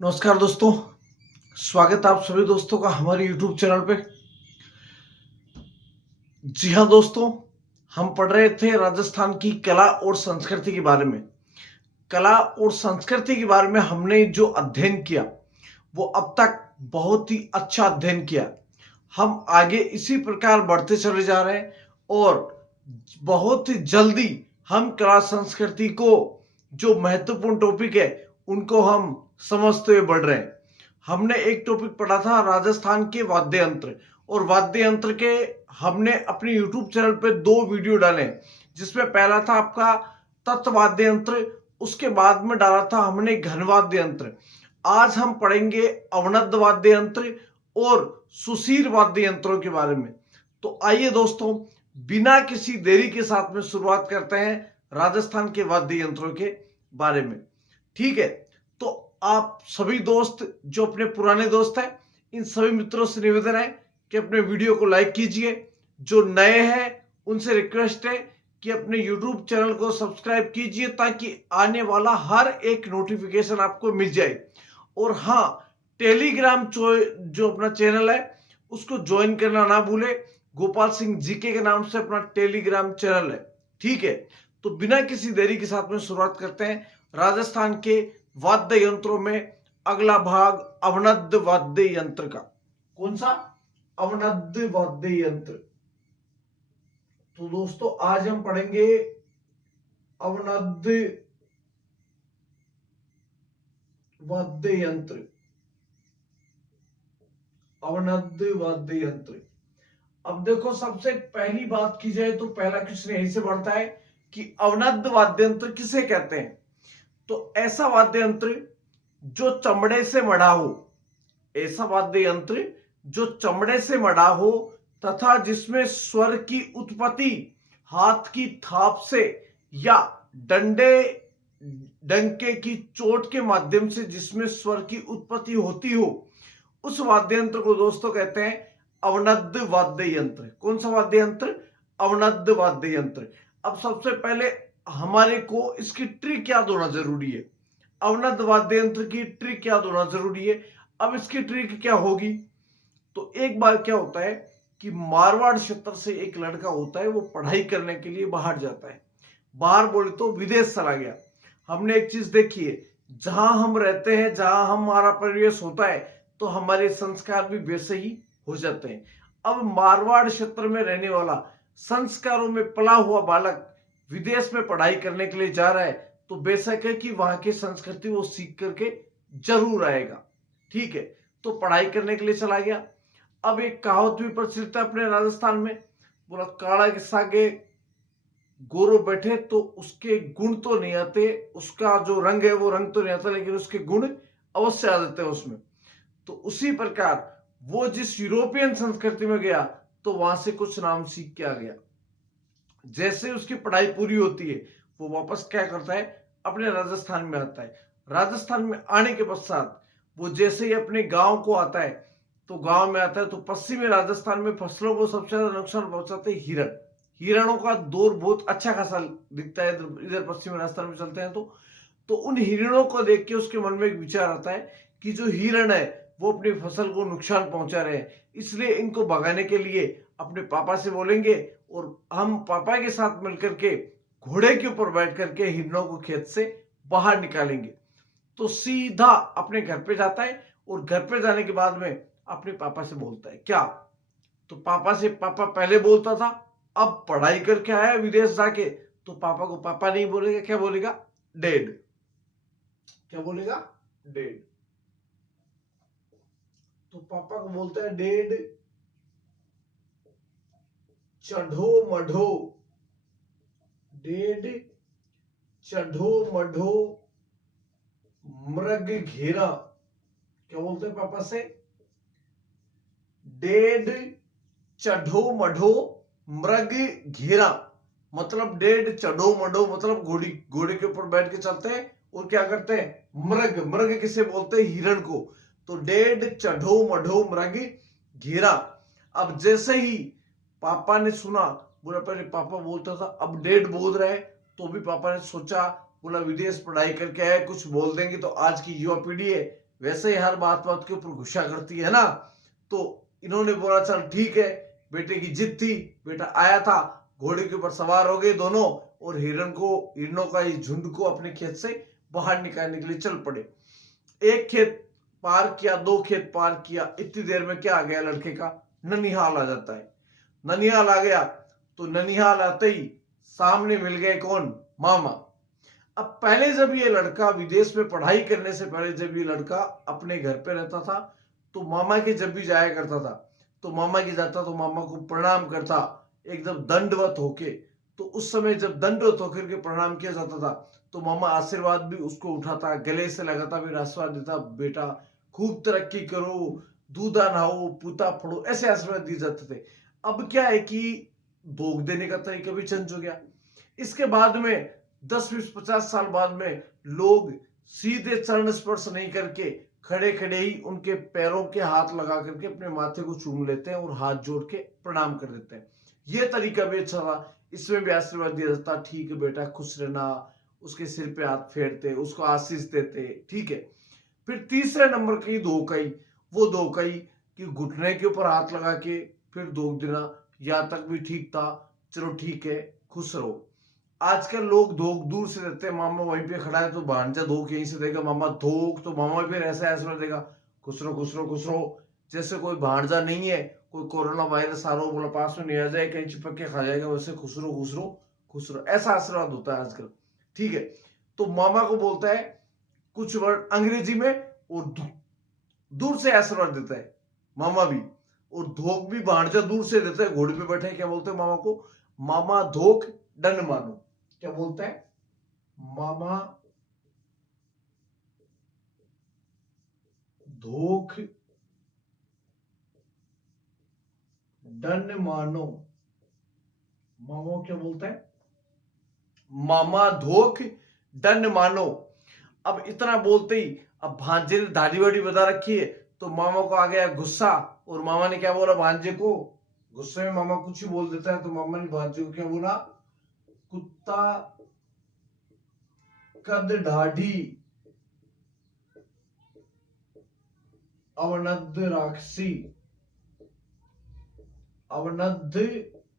नमस्कार दोस्तों, स्वागत है आप सभी दोस्तों का हमारे YouTube चैनल पे। जी हाँ दोस्तों, हम पढ़ रहे थे राजस्थान की कला और संस्कृति के बारे में। कला और संस्कृति के बारे में हमने जो अध्ययन किया, वो अब तक बहुत ही अच्छा अध्ययन किया। हम आगे इसी प्रकार बढ़ते चले जा रहे हैं और बहुत ही जल्दी हम कला संस्कृति को जो महत्वपूर्ण टॉपिक है, उनको हम समझते हुए बढ़ रहे हैं। हमने एक टॉपिक पढ़ा था राजस्थान के वाद्य यंत्र, और वाद्य यंत्र के हमने अपने YouTube चैनल पे 2 वीडियो डाले, जिसमें पहला था आपका तत्व वाद्य यंत्र, उसके बाद में डाला था हमने घन वाद्य यंत्र। आज हम पढ़ेंगे अवनद वाद्य यंत्र और सुशीर वाद्य यंत्रों के बारे में। तो आइए दोस्तों, बिना किसी देरी के साथ में शुरुआत करते हैं राजस्थान के वाद्य यंत्रों के बारे में। ठीक है, तो आप सभी दोस्त जो अपने पुराने दोस्त हैं, इन सभी मित्रों से निवेदन है कि अपने वीडियो को लाइक कीजिए। जो नए हैं उनसे रिक्वेस्ट है कि अपने YouTube चैनल को सब्सक्राइब कीजिए, ताकि आने वाला हर एक नोटिफिकेशन आपको मिल जाए। और हाँ, टेलीग्राम जो अपना चैनल है, उसको ज्वाइन करना ना भूले। गोपाल सिंह जीके के नाम से अपना टेलीग्राम चैनल है। ठीक है, तो बिना किसी देरी के साथ में शुरुआत करते हैं राजस्थान के वाद्य यंत्रों में अगला भाग, अवनद वाद्य यंत्र का। कौन सा? अवनद वाद्य यंत्र। तो दोस्तों आज हम पढ़ेंगे अवनद वाद्य यंत्र। अवनद वाद्य यंत्र। अब देखो, सबसे पहली बात की जाए तो पहला क्वेश्चन यहीं से बढ़ता है कि अवनद वाद्य यंत्र किसे कहते हैं। तो ऐसा वाद्य यंत्र जो चमड़े से मढ़ा हो, ऐसा वाद्य यंत्र जो चमड़े से मढ़ा हो तथा जिसमें स्वर की उत्पत्ति हाथ की थाप से या डंके की चोट के माध्यम से जिसमें स्वर की उत्पत्ति होती हो, उस वाद्य यंत्र को दोस्तों कहते हैं अवनद वाद्य यंत्र। कौन सा वाद्य यंत्र? अवनद वाद्य यंत्र। अब सबसे पहले हमारे को इसकी ट्रिक याद होना जरूरी है। अवनद वाद्य यंत्र की ट्रिक याद होना जरूरी है। अब इसकी ट्रिक क्या होगी? तो एक बार क्या होता है कि मारवाड़ क्षेत्र से एक लड़का होता है, वो पढ़ाई करने के लिए बाहर जाता है। बाहर बोले तो विदेश चला गया। हमने एक चीज देखी है, जहां हम रहते हैं, जहां हमारा परिवेश होता है, तो हमारे संस्कार भी वैसे ही हो जाते हैं। अब मारवाड़ क्षेत्र में रहने वाला, संस्कारों में पला हुआ बालक विदेश में पढ़ाई करने के लिए जा रहा है, तो बेशक है कि वहां की संस्कृति वो सीख करके जरूर आएगा। ठीक है, तो पढ़ाई करने के लिए चला गया। अब एक कहावत भी प्रचलित है अपने राजस्थान में, बोला काला के सागे गोरो बैठे तो उसके गुण तो नहीं आते, उसका जो रंग है वो रंग तो नहीं आता, लेकिन उसके गुण अवश्य आ जाते हैं उसमें। तो उसी प्रकार वो जिस यूरोपियन संस्कृति में गया, तो वहां से कुछ नाम सीख के आ गया। जैसे उसकी पढ़ाई पूरी होती है, वो वापस क्या करता है, अपने राजस्थान में आता है। राजस्थान में आने के पश्चात वो जैसे ही अपने गांव को आता है, तो गांव में आता है तो पश्चिमी राजस्थान में फसलों को सबसे ज्यादा नुकसान पहुंचाते हैं हिरण। हिरणों का दौर बहुत अच्छा खासा दिखता है इधर पश्चिमी राजस्थान में चलते हैं तो उन हिरणों को देख के उसके मन में एक विचार आता है कि जो हिरण है वो अपनी फसल को नुकसान पहुंचा रहे हैं, इसलिए इनको भगाने के लिए अपने पापा से बोलेंगे और हम पापा के साथ मिलकर के घोड़े के ऊपर बैठ करके हिरणों को खेत से बाहर निकालेंगे। तो सीधा अपने घर पे जाता है और घर पे जाने के बाद में अपने पापा से बोलता है क्या? तो पापा से पापा पहले बोलता था, अब पढ़ाई करके आया विदेश जाके, तो पापा को पापा नहीं बोलेगा, क्या बोलेगा? डेड। क्या बोलेगा? डेड। तो पापा को बोलता है डेड, चढ़ो मढ़ो। डेड, चढ़ो मढ़ो, मृग घेरा। क्या बोलते हैं पापा से? डेड, चढ़ो मढ़ो, मृग घेरा। मतलब डेड, चढ़ो मढ़ो मतलब घोड़े के ऊपर बैठ के चलते हैं और क्या करते हैं? मृग किसे बोलते हैं? हिरण को। तो डेड, चढ़ो मढ़ो, मृग घेरा। अब जैसे ही पापा ने सुना, बोला पहले पापा बोलता था, अब डेड बोल रहा है, तो भी पापा ने सोचा, बोला विदेश पढ़ाई करके आया, कुछ बोल देंगे तो आज की युवा पीढ़ी है, वैसे ही हर बात बात के ऊपर गुस्सा करती है ना। तो इन्होंने बोला चल ठीक है, बेटे की जिद थी, बेटा आया था, घोड़े के ऊपर सवार हो गए दोनों और हिरणों का इस झुंड को अपने खेत से बाहर निकालने के लिए चल पड़े। एक खेत पार किया, दो खेत पार किया, इतनी देर में क्या आ गया लड़के का, ननिहाल आ जाता है। ननिहाल आ गया तो ननिहाल आते ही सामने मिल गए कौन, मामा। अब पहले जब ये लड़का विदेश में पढ़ाई करने से पहले जब ये लड़का अपने घर पे रहता था तो मामा के जब भी जाया करता था तो मामा के जाता तो मामा को प्रणाम करता एकदम दंडवत होके। तो उस समय जब दंडवत होकर के प्रणाम किया जाता था तो मामा आशीर्वाद भी उसको उठाता, गले से लगाता, फिर आशीर्वाद देता, बेटा खूब तरक्की करो, दूधा नहाओ, पूता फड़ो, ऐसे आशीर्वाद दिए जाते थे। अब क्या है कि भोग देने का तरीका भी चेंज हो गया। इसके बाद में 10-20-50 साल बाद में लोग सीधे चरण स्पर्श नहीं करके खड़े खड़े ही उनके पैरों के हाथ लगा करके अपने माथे को चूम लेते हैं और हाथ जोड़ के प्रणाम कर देते हैं। यह तरीका भी अच्छा था, इसमें भी आशीर्वाद दिया जाता, ठीक है बेटा खुश रहना, उसके सिर पे हाथ फेरते, उसको आशीष देते, ठीक है। फिर तीसरे नंबर की धोखाई, वो धोखाई कि घुटने के ऊपर हाथ लगा के फिर धोख देना, यहाँ तक भी ठीक था, चलो ठीक है खुश रहो। आजकल लोग धोख दूर से देते हैं, मामा वहीं पे खड़ा है तो भांजा धोख यहीं से देगा, मामा धोख तो मामा फिर ऐसा ऐसा देगा, खुश रहो खुश रहो खुश रहो, जैसे कोई भांजा नहीं है, कोई कोरोना वायरस आ रहा हो बोला पास में नहीं आ जाए, कहीं चिपक के खा जाएगा, वैसे खुश रहो खुश रहो खुश रहो, ऐसा आशीर्वाद होता है आजकल, ठीक है। तो मामा को बोलता है कुछ वर्ड अंग्रेजी में और दूर से आशीर्वाद देता है मामा भी, और धोख भी भांजा दूर से देता है, घोड़े पे बैठे क्या बोलते हैं मामा को, मामा धोख डन मानो, क्या बोलता है, मामा धोख डन मानो। मामा क्या बोलता है, मामा धोख डन मानो। अब इतना बोलते ही अब भांजे ने दाढ़ी वाड़ी बता रखी है तो मामा को आ गया गुस्सा, और मामा ने क्या बोला भांजे को, गुस्से में मामा कुछ ही बोल देता है तो मामा ने भांजे को क्या बोला, कुत्ता कद ढाढ़ी अवनद्ध राक्षसी, अवनद्ध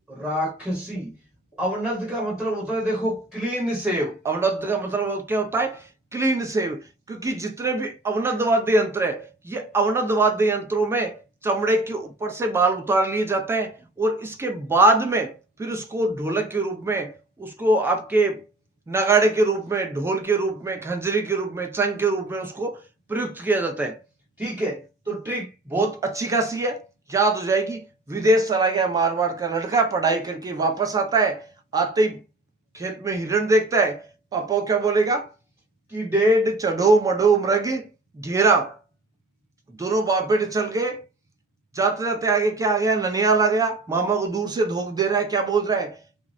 राक्षसी। अवनद्ध का मतलब होता है देखो क्लीन सेव, अवनद्ध का मतलब क्या होता है, क्लीन सेव। क्योंकि जितने भी अवनद्ध वाद्य यंत्र है, ये अवनद्ध वाद्य यंत्रों में चमड़े के ऊपर से बाल उतार लिए जाते हैं और इसके बाद में फिर उसको ढोलक के रूप में, उसको आपके नगाड़े के रूप में, ढोल के रूप में, खंजरी के रूप में, चंग के रूप में उसको प्रयुक्त किया जाता है, ठीक है। तो ट्रिक बहुत अच्छी खासी है, याद हो जाएगी। विदेश चला गया मारवाड़ का लड़का, पढ़ाई करके वापस आता है, आते ही खेत में हिरण देखता है, पापा क्या बोलेगा कि डेढ़ चढ़ो मढ़ो मृग घेरा, दोनों बाप बेटे चल गए, जाते जाते आगे क्या आ गया, ननियाल आ गया, मामा को दूर से धोख दे रहा है, क्या बोल रहा है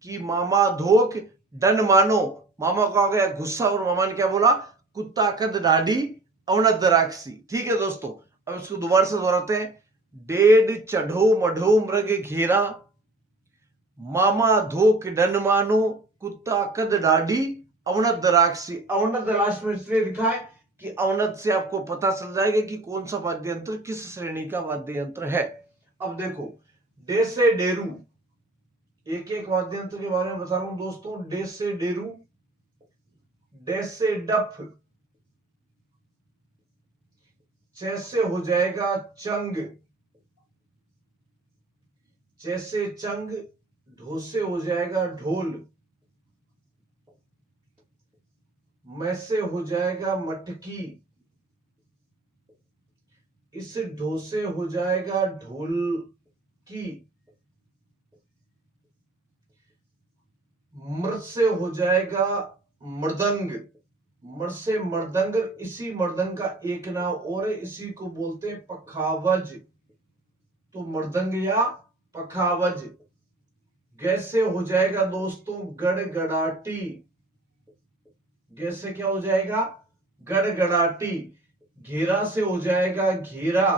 कि मामा धोख डन मानो। मामा को आ गया गुस्सा और मामा ने क्या बोला, कुत्ता कद ढाढ़ी अवनद्ध राक्षसी, ठीक है दोस्तों। अब इसको दोबारा से दोहराते हैं, डेढ़ चढ़ो मढ़ो मृग घेरा, मामा धोख डन मानो, कुत्ता कद ढाढ़ी अवनद्ध राक्षसी। अवनद्ध राक्षसी में इसलिए लिखा है कि अवनद्ध से आपको पता चल जाएगा कि कौन सा वाद्य यंत्र किस श्रेणी का वाद्य यंत्र है। अब देखो, डे से डेरू, एक एक वाद्य यंत्र के बारे में बता रहा हूं दोस्तों। डे से डेरू, डे से डफ, चे से हो जाएगा चंग, चे से चंग, ढो से हो जाएगा ढोल, मैं से हो जाएगा मटकी, इस ढो से हो जाएगा ढोलकी, मृत से हो जाएगा मृदंग, मृत से मृदंग, इसी मृदंग का एक नाम और है, इसी को बोलते हैं पखावज, तो मृदंग या पखावज। गैस से हो जाएगा दोस्तों गड़गड़ाटी, गैस से क्या हो जाएगा, गड़गड़ाटी। घेरा से हो जाएगा घेरा,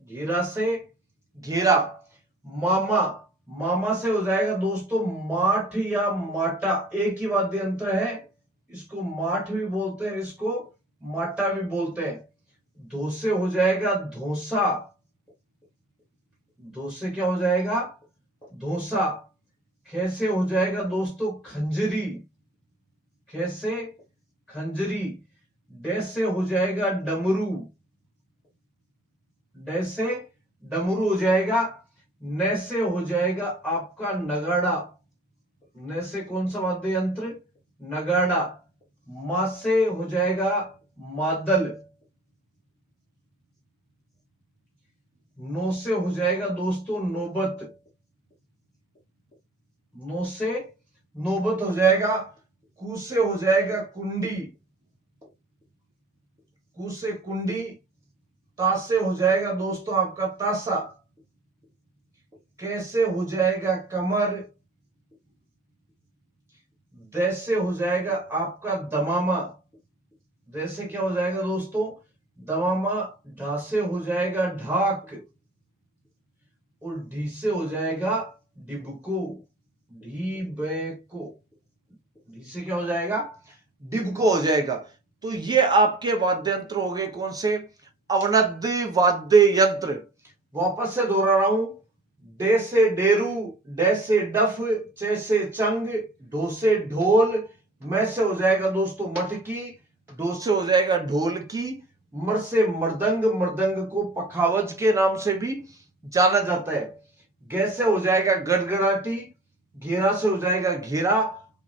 घेरा से घेरा। मामा, मामा से हो जाएगा दोस्तों माठ या माटा, एक ही वाद्य यंत्र है, इसको माठ भी बोलते हैं, इसको माटा भी बोलते हैं। धो से हो जाएगा धोसा, धो से क्या हो जाएगा धोसा। खे से हो जाएगा दोस्तों खंजरी, खे से खंजरी। डे से हो जाएगा डमरू, डे से डमरू हो जाएगा। न से हो जाएगा आपका नगाड़ा, न से कौन सा वाद्य यंत्र नगाड़ा। मा से हो जाएगा मादल, नो से हो जाएगा दोस्तों नौबत, नो से नौबत हो जाएगा। कु से हो जाएगा कुंडी, कु से कुंडी। ता से हो जाएगा दोस्तों आपका तासा, कैसे हो जाएगा कमर। दे से हो जाएगा आपका दमामा, दे से क्या हो जाएगा दोस्तों दमामा। ढा से हो जाएगा ढाक, और ढी से हो जाएगा डिबको, ढीबको। ढी से क्या हो जाएगा डिबको हो जाएगा। तो ये आपके वाद्य यंत्र हो गए कौन से अवनद वाद्य यंत्र। वापस से दोहरा रहा हूं, डे से डेरू, डे से डफ, चे से चंग, ढो से ढोल, मैं से हो जाएगा दोस्तों मटकी, डो से हो जाएगा ढोलकी, मर से मृदंग, मृदंग को पखावज के नाम से भी जाना जाता है। गै से हो जाएगा गड़गड़ाटी, घेरा से हो जाएगा घेरा,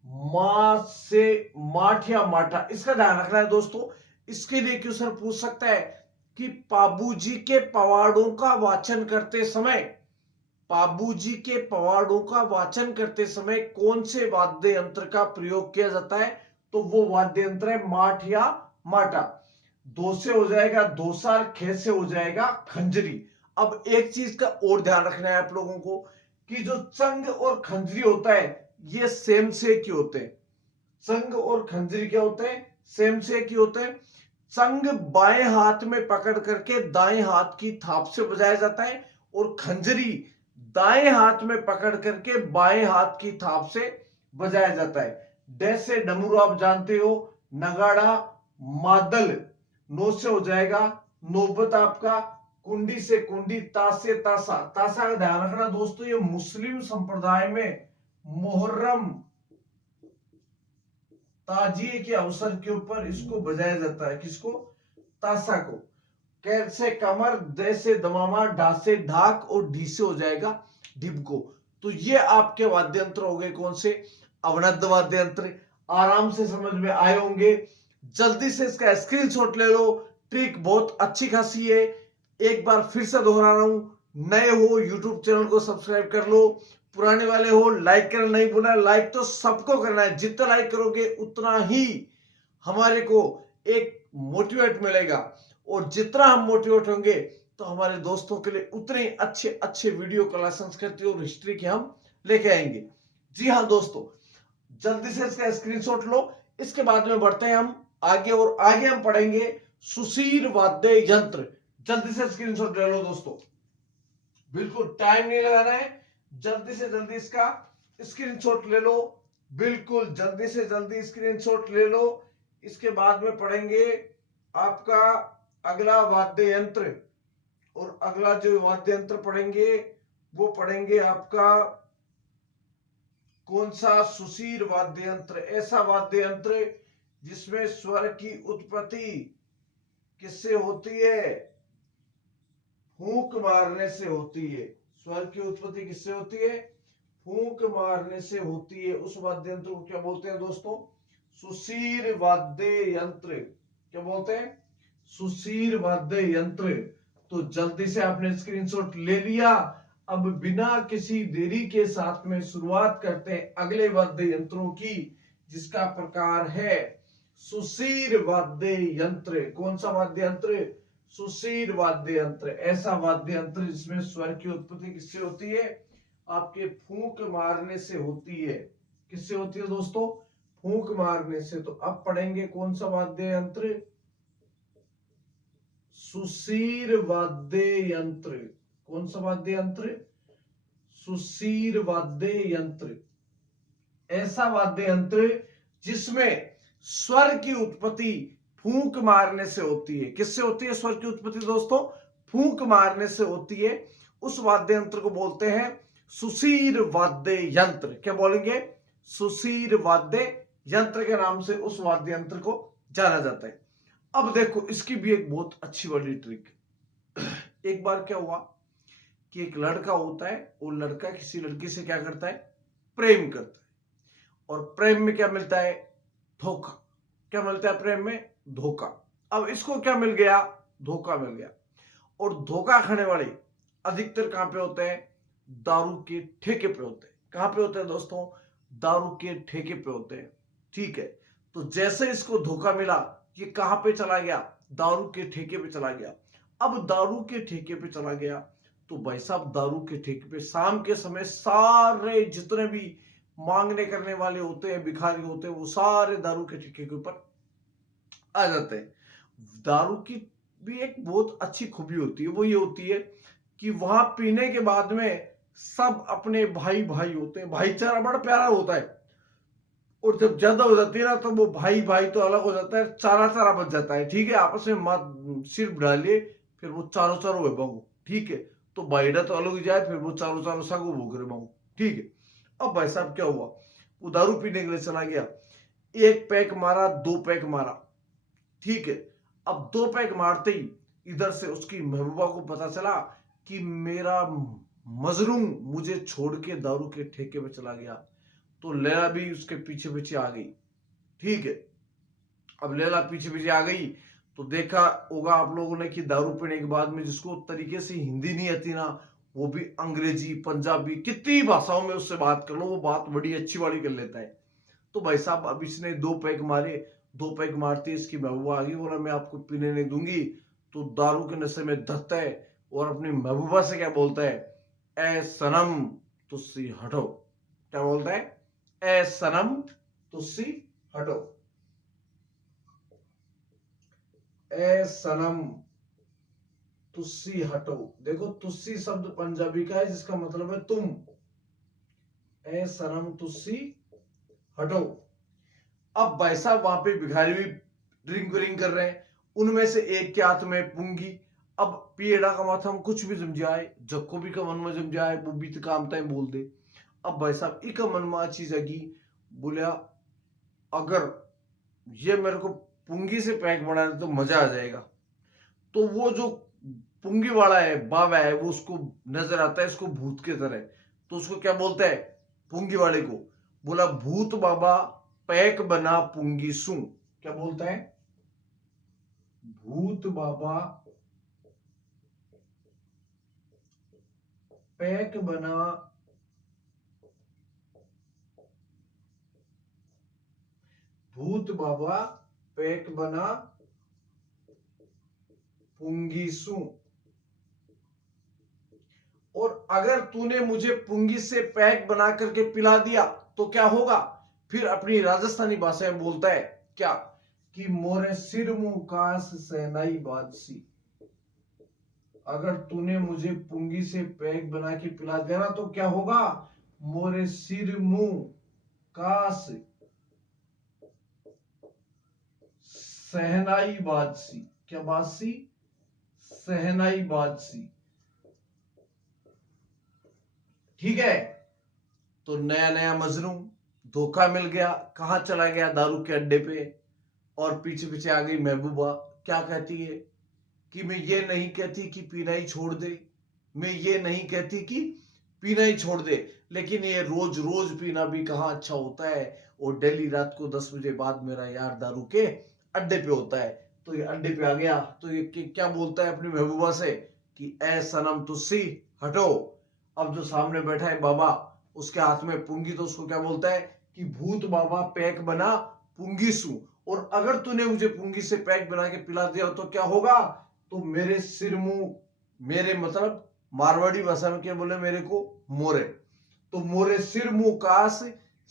मां से माठ या माठा। इसका ध्यान रखना है दोस्तों, इसके लिए क्वेश्चन पूछ सकता है कि पाबूजी के पवाड़ों का वाचन करते समय, पाबूजी के पवाड़ों का वाचन करते समय कौन से वाद्य यंत्र का प्रयोग किया जाता है, तो वो वाद्य यंत्र है माठ या माटा। दो से हो जाएगा दोसा, खे से हो जाएगा खंजरी। अब एक चीज का और ध्यान रखना है आप लोगों को कि जो चंग और खंजरी होता है ये सेम से क्यों होते हैं। चंग और खंजरी क्या होते हैं सेम से क्यों होते हैं। चंग बाएं हाथ में पकड़ करके दाएं हाथ की थाप से बजाया जाता है, और खंजरी दाएं हाथ में पकड़ करके बाएं हाथ की थाप से बजाया जाता है। डे से डमरू आप जानते हो, नगाड़ा, मादल। नो से हो जाएगा नौबत आपका, कुंडी से कुंडी, ता से तासा। तासा का ध्यान रखना दोस्तों, ये मुस्लिम संप्रदाय में मोहर्रम ताजिए के अवसर के ऊपर इसको बजाया जाता है। किसको तासा को। कैसे कमर, दे से दमामा, ढा से ढाक, और ढी से हो जाएगा डिबको। तो ये आपके वाद्य यंत्र हो गए कौन से अवनद वाद्य यंत्र। आराम से समझ में आए होंगे। जल्दी से इसका स्क्रीनशॉट ले लो, ट्रिक बहुत अच्छी खासी है। एक बार फिर से दोहरा रहा हूं, नए हो यूट्यूब चैनल को सब्सक्राइब कर लो, पुराने वाले हो लाइक करना नहीं भूलना। लाइक तो सबको करना है, जितना लाइक करोगे उतना ही हमारे को एक मोटिवेट मिलेगा, और जितना हम मोटिवेट होंगे तो हमारे दोस्तों के लिए उतने अच्छे अच्छे वीडियो क्लास संस्कृति और हिस्ट्री के हम लेके आएंगे। जी हाँ दोस्तों, जल्दी से इसका स्क्रीनशॉट लो। इसके बाद में बढ़ते हैं हम आगे, और आगे हम पढ़ेंगे सुशीर वाद्य यंत्र। जल्दी से स्क्रीनशॉट ले लो दोस्तों, बिल्कुल टाइम नहीं लगाना है। जल्दी से जल्दी इसका स्क्रीनशॉट ले लो, बिल्कुल जल्दी से जल्दी स्क्रीनशॉट ले लो। इसके बाद में पढ़ेंगे आपका अगला वाद्य यंत्र, और अगला जो वाद्य यंत्र पढ़ेंगे वो पढ़ेंगे आपका कौन सा सुशीर वाद्य यंत्र। ऐसा वाद्य यंत्र जिसमें स्वर की उत्पत्ति किससे होती है, फूंक मारने से होती है। स्वर की उत्पत्ति किससे होती है, फूंक मारने से होती है। उस वाद्य यंत्र को क्या बोलते हैं दोस्तों, सुशीर वाद्य यंत्र। क्या बोलते हैं, सुशीर वाद्य यंत्र। तो जल्दी से आपने स्क्रीनशॉट ले लिया। अब बिना किसी देरी के साथ में शुरुआत करते हैं अगले वाद्य यंत्रों की, जिसका प्रकार है सुशीर वाद्य यंत्र। कौन सा वाद्य यंत्र, सुशीर वाद्य यंत्र। ऐसा वाद्य यंत्र जिसमें स्वर की उत्पत्ति किससे होती है, आपके फूंक मारने से होती है। किससे होती है दोस्तों, फूंक मारने से। तो अब पढ़ेंगे कौन सा वाद्य यंत्र, सुशीर वाद्य यंत्र। कौन सा वाद्य यंत्र, सुशीर वाद्य यंत्र। ऐसा वाद्य यंत्र जिसमें स्वर की उत्पत्ति फूंक मारने से होती है। किससे होती है स्वर की उत्पत्ति दोस्तों? फूंक मारने से होती है। उस वाद्य यंत्र को बोलते हैं सुशीर वाद्य यंत्र। क्या बोलेंगे? सुशीर वाद्य यंत्र के नाम से उस वाद्य यंत्र को जाना जाता है। अब देखो इसकी भी एक बहुत अच्छी वाली ट्रिक। एक बार क्या हुआ कि एक लड़का होता है, वो लड़का किसी लड़की से क्या करता है? प्रेम करता है। और प्रेम में क्या मिलता है? धोखा। क्या मिलता है प्रेम में? धोखा। अब इसको क्या मिल गया? धोखा मिल गया। और धोखा खाने वाले अधिकतर कहां पे होते हैं? दारू के ठेके पे होते हैं। कहां पे होते हैं दोस्तों? दारू के ठेके पे होते हैं। ठीक है, तो जैसे इसको धोखा मिला, ये कहां पे चला गया? दारू के ठेके पे चला गया। अब दारू के ठेके पे चला गया तो भाई साहब दारू के ठेके पे शाम के समय सारे जितने भी मांगने करने वाले होते हैं, भिखारी होते हैं, वो सारे दारू के ठेके के ऊपर आ जाते हैं। दारू की भी एक बहुत अच्छी खूबी होती है, वो ये होती है कि वहां पीने के बाद में सब अपने भाई भाई होते हैं, भाईचारा बड़ा प्यारा होता है। और जब ज्यादा हो जाती है ना तो वो भाई भाई तो अलग हो जाता है, चारा चारा बच जाता है। ठीक है, आपस में मत सिर डालिए, फिर वो चारों चारों है बाबू। ठीक है, तो भाईडा तो अलग हो जाए, फिर वो चारों चारों सागो भोग रहे बाबू। ठीक है, अब भाई साहब क्या हुआ? वो दारू पीने के लिए चला गया। एक पैक मारा, दो पैक मारा। ठीक है, अब दो पैक मारते ही इधर से उसकी महबूबा को पता चला कि मेरा मजलूम मुझे छोड़ के दारू के ठेके पे चला गया। तो लैला भी उसके पीछे पीछे आ गई। ठीक है, अब लैला पीछे पीछे आ गई तो देखा होगा आप लोगों ने कि दारू पीने के बाद में जिसको तरीके से हिंदी नहीं आती ना, वो भी अंग्रेजी, पंजाबी, कितनी भाषाओं में उससे बात कर लो, वो बात बड़ी अच्छी वाली कर लेता है। तो भाई साहब अब इसने दो पैक मारे, दो पैक मारते इसकी महबूबा आ गई, बोला मैं आपको पीने नहीं दूंगी। तो दारू के नशे में धत्ता है और अपनी महबूबा से क्या बोलता है? ए सनम तुस्सी हटो। क्या बोलता है? ए सनम तुस्सी हटो। ए सनम तुस्सी हटो। देखो तुस्सी शब्द पंजाबी का है जिसका मतलब है तुम। ए सनम तुस्सी हटो। अब भाई साहब वहां पे भिखारी भी ड्रिंक व्रिंक कर रहे हैं, उनमें से एक के हाथ में पुंगी। अब पिएड़ा का माथा में कुछ भी जम जाए, जक्को भी का मन में जम जाए, वो भी तो काम टाइम बोल दे। अब भाई साहब एक मन में चीज आगी, बोलिया अगर ये मेरे को पुंगी से पैक बनाने तो मजा आ जाएगा। तो वो जो पुंगी वाला है, बाबा है, वो उसको नजर आता है इसको भूत के तरह। तो उसको क्या बोलता है पुंगी वाले को? बोला भूत बाबा पैक बना पुंगी सू। क्या बोलता है? भूत बाबा पैक बना भूत बाबा पैक बना पुंगी सू। और अगर तूने मुझे पुंगी से पैक बना करके पिला दिया तो क्या होगा? फिर अपनी राजस्थानी भाषा में बोलता है क्या कि मोरे सिर मुंह कास सहनाई बादसी। अगर तूने मुझे पुंगी से पैक बना के पिला दिया ना तो क्या होगा? मोरे सिर मुंह कास सहनाई बादसी। क्या बादसी? सहनाई बादसी। ठीक है, तो नया नया मजनू, धोखा मिल गया, कहां चला गया? दारू के अड्डे पे। और पीछे पीछे आ गई महबूबा। क्या कहती है कि मैं ये नहीं कहती कि पीना ही छोड़ दे, मैं ये नहीं कहती कि पीना ही छोड़ दे, लेकिन ये रोज रोज पीना भी कहाँ अच्छा होता है। और डेली रात को 10 बजे बाद मेरा यार दारू के अड्डे पे होता है। तो ये अड्डे पे आ गया तो ये क्या बोलता है अपनी महबूबा से कि ए सनम तुस्सी हटो। अब जो सामने बैठा है बाबा, उसके हाथ में पुंगी, तो उसको क्या बोलता है कि भूत बाबा पैक बना पुंगी सू। और अगर तूने मुझे पुंगी से पैक बना के पिला दिया तो क्या होगा? तो मेरे सिर मुंह, मेरे मतलब मारवाड़ी भाषा में क्या बोले मेरे को? मोरे। तो मोरे सिर मुंह कास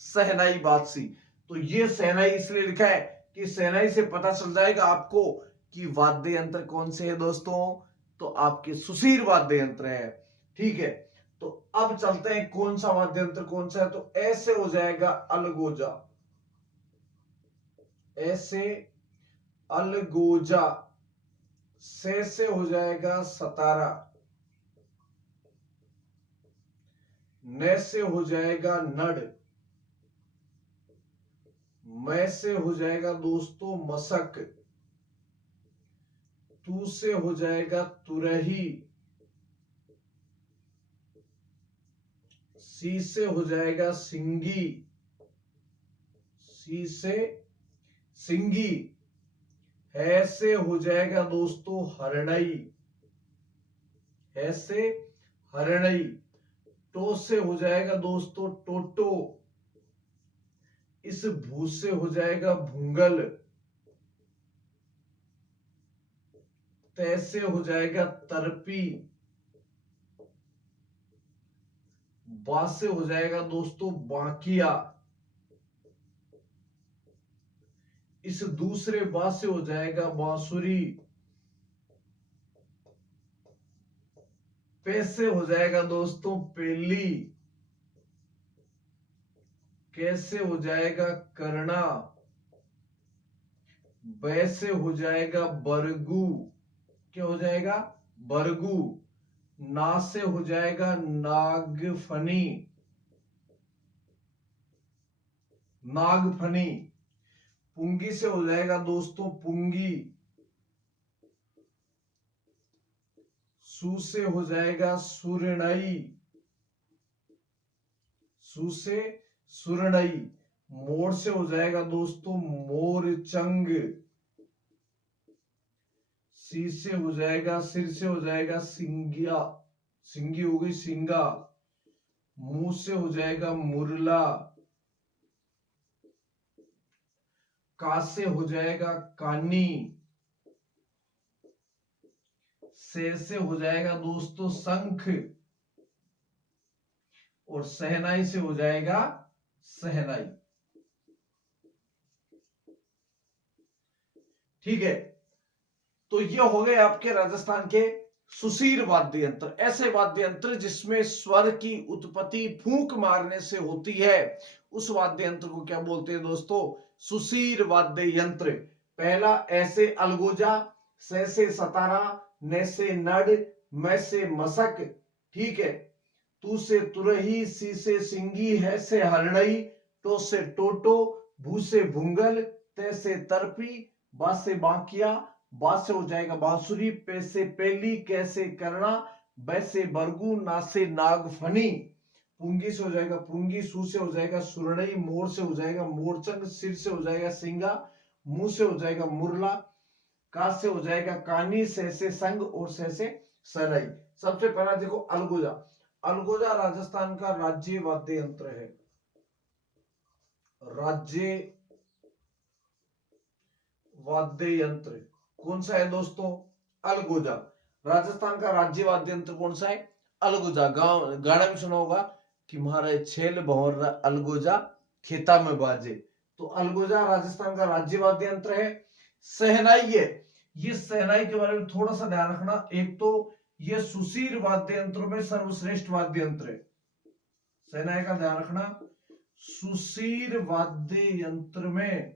सहनाई बादसी। तो ये सहनाई इसलिए लिखा है कि सहनाई से पता चल जाएगा आपको कि वाद्य यंत्र कौन से है दोस्तों। तो आपके सुशीर वाद्य यंत्र है। ठीक है, तो अब चलते हैं कौन सा वाद्य यंत्र कौन सा है। तो ऐसे हो जाएगा अलगोजा। ऐसे अलगोजा, से हो जाएगा सतारा, न से हो जाएगा नड़, मैं से हो जाएगा दोस्तों मशक, तू से हो जाएगा तुरही, सी से हो जाएगा सिंगी, सी से सिंगी, है से हो जाएगा दोस्तों हरड़ई, है से हरड़ई, टो से हो जाएगा दोस्तों टोटो, इस भू से हो जाएगा भूंगल, तै से हो जाएगा तरपी, बा से हो जाएगा दोस्तों बाकिया, इस दूसरे बा से हो जाएगा बांसुरी, पे से हो जाएगा दोस्तों पेली, कैसे हो जाएगा करना, बै से हो जाएगा बरगू, क्या हो जाएगा बरगू, ना से हो जाएगा नागफनी, नागफनी, पुंगी से हो जाएगा दोस्तों पुंगी, सू से हो जाएगा सुरनई, सू से सुरनई, मोर से हो जाएगा दोस्तों मोरचंग, सी से हो जाएगा सिर से हो जाएगा सिंगिया, सिंगी हो गई सिंगा, मुंह से हो जाएगा मुरला, का से हो जाएगा कानी, से हो जाएगा दोस्तों शंख, और सहनाई से हो जाएगा सहनाई। ठीक है, तो ये हो गए आपके राजस्थान के सुशीर वाद्य यंत्र, ऐसे वाद्य यंत्र जिसमें स्वर की उत्पत्ति फूंक मारने से होती है, उस वाद्य यंत्र को क्या बोलते हैं दोस्तों, सुशीर वाद्य यंत्र। पहला ऐसे अलगोजा, से सतारा, न से नड़, मैं से मशक, ठीक है, तू से तुरही, सी से सिंगी, है से हरड़ई, टो से टोटो, भू से भूंगल, ते से तरपी, बा से बांकिया, बा से हो जाएगा बांसुरी, पे से पेली, कैसे करना, बै से बरगू, ना से नागफनी, पुंगी से हो जाएगा पुंगी, सू से हो जाएगा सुरड़ई, मोर से हो जाएगा मोरचंग, सिर से हो जाएगा सिंगा, मुंह से हो जाएगा मुरला, का से हो जाएगा कानी, से संग, और से सनई। सबसे पहला देखो अलगोजा। अलगोजा राजस्थान का राज्य वाद्य यंत्र है, राज्य वाद्य यंत्र कौन सा है दोस्तों, अलगोजा। राजस्थान का राज्य वाद्य यंत्र कौन सा है, अलगोजा। गांव गाना में सुना होगा कि मारे छेल भंवर अलगोजा खेता में बाजे, तो अलगोजा राजस्थान का राज्य वाद्य यंत्र है। सहनाई है, ये सहनाई के बारे में थोड़ा सा ध्यान रखना, एक तो ये सुशीर वाद्य यंत्रों में सर्वश्रेष्ठ वाद्य यंत्र है, सहनाई का ध्यान रखना, सुशीर वाद्य यंत्र में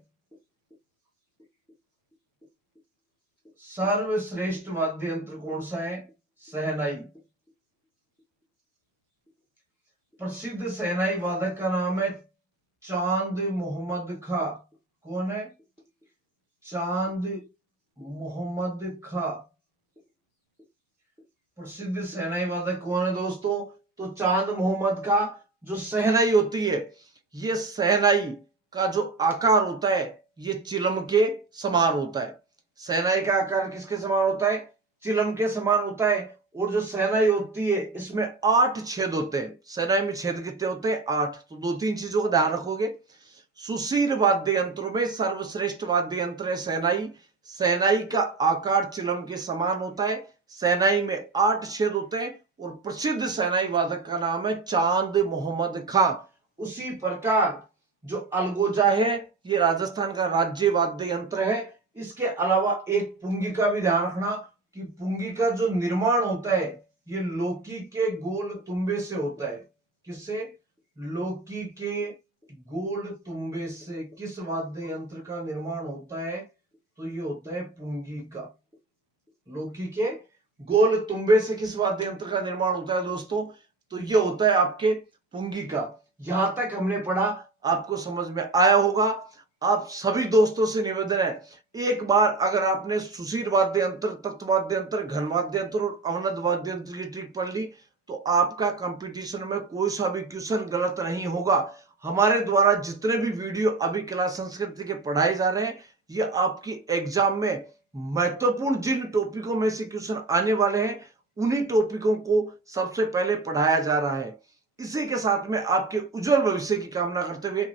सर्वश्रेष्ठ वाद्य यंत्र कौन सा है, सहनाई। प्रसिद्ध सहनाई वादक का नाम है चांद मोहम्मद खा, कौन है, चांद मोहम्मद खा। प्रसिद्ध सहनाई वादक कौन है दोस्तों, तो चांद मोहम्मद का। जो सहनाई होती है, ये सहनाई का जो आकार होता है ये चिलम के समान होता है, सहनाई का आकार किसके समान होता है, चिलम के समान होता है। और जो सहनाई होती है इसमें 8 छेद होते हैं, सहनाई में छेद कितने होते हैं, 8। तो दो तीन चीजों का ध्यान रखोगे, सुशीर वाद्य यंत्रों में सर्वश्रेष्ठ वाद्य यंत्र है सहनाई। सहनाई का आकार चिलम के समान होता है, सहनाई में 8 छेद होते हैं, और प्रसिद्ध सहनाई वादक का नाम है चांद मोहम्मद खां। उसी प्रकार जो अलगोजा है ये राजस्थान का राज्य वाद्य यंत्र है। इसके अलावा एक पुंगी का भी ध्यान रखना कि पुंगी का जो निर्माण होता है ये लौकी के गोल तुंबे से होता है, किससे, लौकी के गोल तुंबे से। किस वाद्य यंत्र का निर्माण होता है, तो ये होता है पुंगिका। लौकी के गोल तुम्बे से किस वाद्य यंत्र का निर्माण होता है दोस्तों? तो ये होता है आपके पुंगिका। यहां तक हमने पढ़ा, आपको समझ में आया होगा। आप सभी दोस्तों से निवेदन है, एक बार अगर आपने सुशील वाद्य यंत्र, तत्व वाद्य यंत्र, घन वाद्य यंत्र और अवनद वाद्य यंत्र की ट्रिक पढ़ ली तो आपका कंपटीशन में कोई सा भी क्वेश्चन गलत नहीं होगा। हमारे द्वारा जितने भी वीडियो अभी क्लास संस्कृति के पढ़ाए जा रहे हैं, ये आपकी एग्जाम में महत्वपूर्ण जिन टॉपिकों में से क्वेश्चन आने वाले हैं, उन्हीं टॉपिकों को सबसे पहले पढ़ाया जा रहा है। इसी के साथ में आपके उज्जवल भविष्य की कामना करते हुए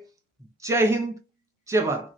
जय हिंद, जय भारत।